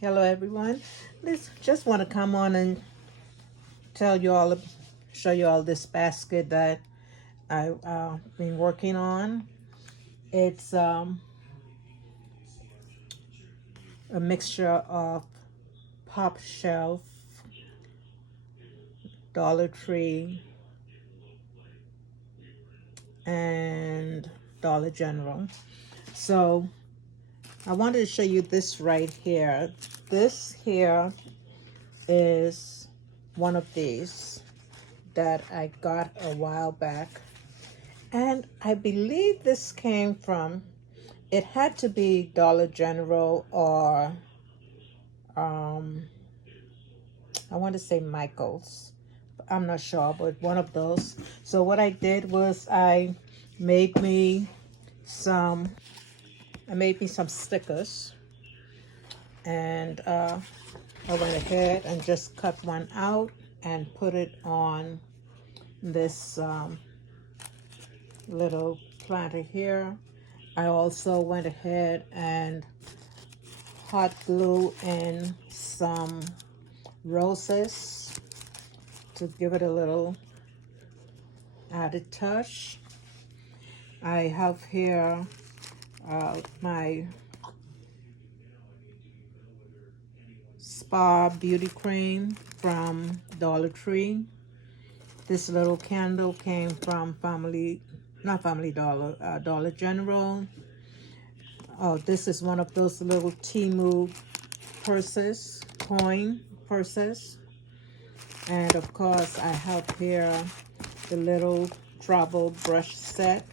Hello everyone. Just want to come on and tell you all, show you all this basket that I've been working on. It's a mixture of Pop Shelf, Dollar Tree, and Dollar General. So I wanted to show you this right here. This here is one of these that I got a while back. And I believe this came from, it had to be Dollar General or I want to say Michael's. I'm not sure, but one of those. So what I did was I made me some stickers, and I went ahead and just cut one out and put it on this little planter here. I also went ahead and hot glue in some roses to give it a little added touch. I have here my Spa Beauty Cream from Dollar Tree. This little candle came from Dollar General. Oh, this is one of those little Temu purses, coin purses. And of course, I have here the little travel brush set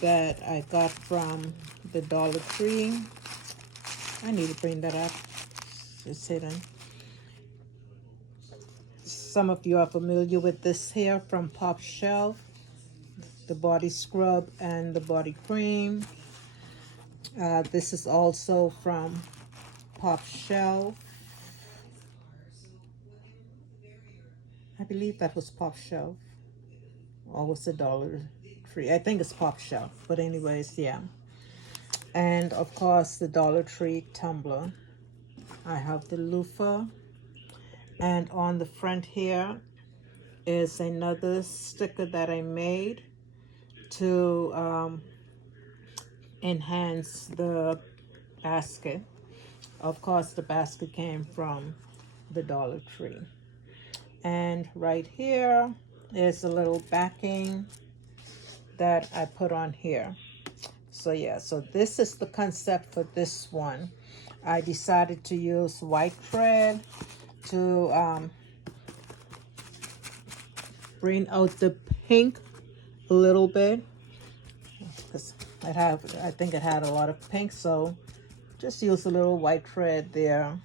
that I got from the Dollar Tree. I need to bring that up. It's hidden. Some of you are familiar with this here from Pop Shelf, the body scrub and the body cream. This is also from Pop Shelf. I believe that was Pop Shelf. Or was it Dollar Tree? I think it's Pop Shelf. But anyways, yeah. And of course, the Dollar Tree tumbler. I have the loofah. And on the front here is another sticker that I made to enhance the basket. Of course, the basket came from the Dollar Tree. And right here is a little backing that I put on here. So yeah, so this is the concept for this one. I decided to use white thread to bring out the pink a little bit, because I think it had a lot of pink, so just use a little white thread there.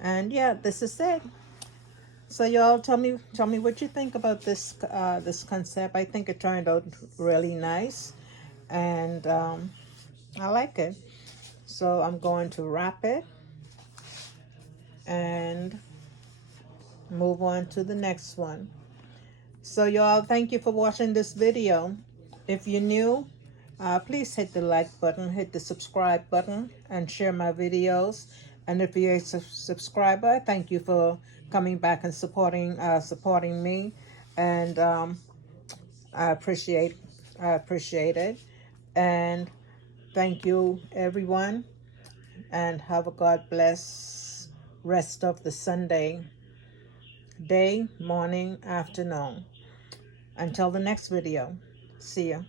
And yeah, this is it. So y'all tell me what you think about this this concept. I think it turned out really nice, and I like it. So I'm going to wrap it and move on to the next one. So y'all, thank you for watching this video. If you're new, please hit the like button, hit the subscribe button, and share my videos. And if you're a subscriber, thank you for coming back and supporting me. And I appreciate it. And thank you, everyone. And have a God bless rest of the Sunday, day, morning, afternoon. Until the next video. See ya.